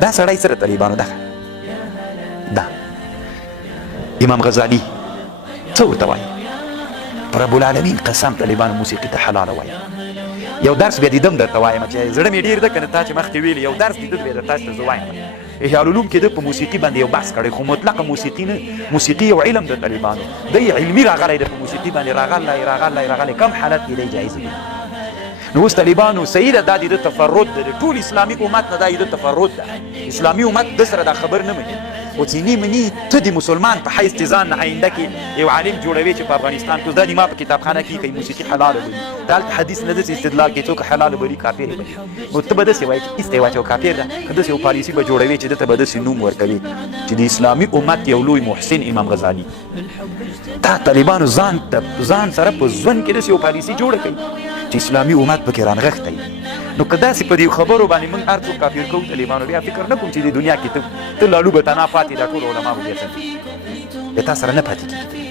دا سړی سره طالبانو دا امام غزالي څه ورته وایي؟ په رب العالمین قسم طالبانو موسیقي ته حلاله وایي. یو درس بیا دیدم درته وایم چې زړه مې ډېر ده که نه تا چې مخکې ویلي یو درس دیده بیا تاسو ته زه وایم. احیاء العلوم کې ده په موسیقي باندې یو بحث کړی خو مطلقه موسیقي نه، موسیقي یو علم د طالبانو دی علمي راغلی ده په موسیقي باندې راغلی کم حالت کې دی جایز دی. نو اوس طالبانو صحیح ده دا د تفرد ده ټول اسلامي امت نه دا د تفرد ده. اسلامي امت د سره دا خبر نه مني خو ځینې مني ته د مسلمان په حیث ځان نه آینده کې یو عالم جوړوي چې په افغانستان کې دا د ما په کتابخانه کې کوي موسیقي حلاله بولي دلته حدیث نه داسې استدلال کوي څوک حلاله بولي کافر بولي. نو ته به داسې وایې چې ایسته یې واچوه کافر ده که داسې یو پالیسي به جوړوي چې دته به داسې نوم ورکوي چې د اسلامي امت یو لوی محسن امام غزالي. دا طالبانو ځان سره په ژوند کې داسې یو پالیسي جوړه کوي چې اسلامي امت پکې رانغښتی. نو که داسې په دې خبرو باندې موږ هر څوک کافر کوو طالبانو بیا فکر نه کوم چې د دنیا کې ته لالو به تنها پاتې دا ټول علما به بیا څنګه بیا تا سره نه پاتې کېږي.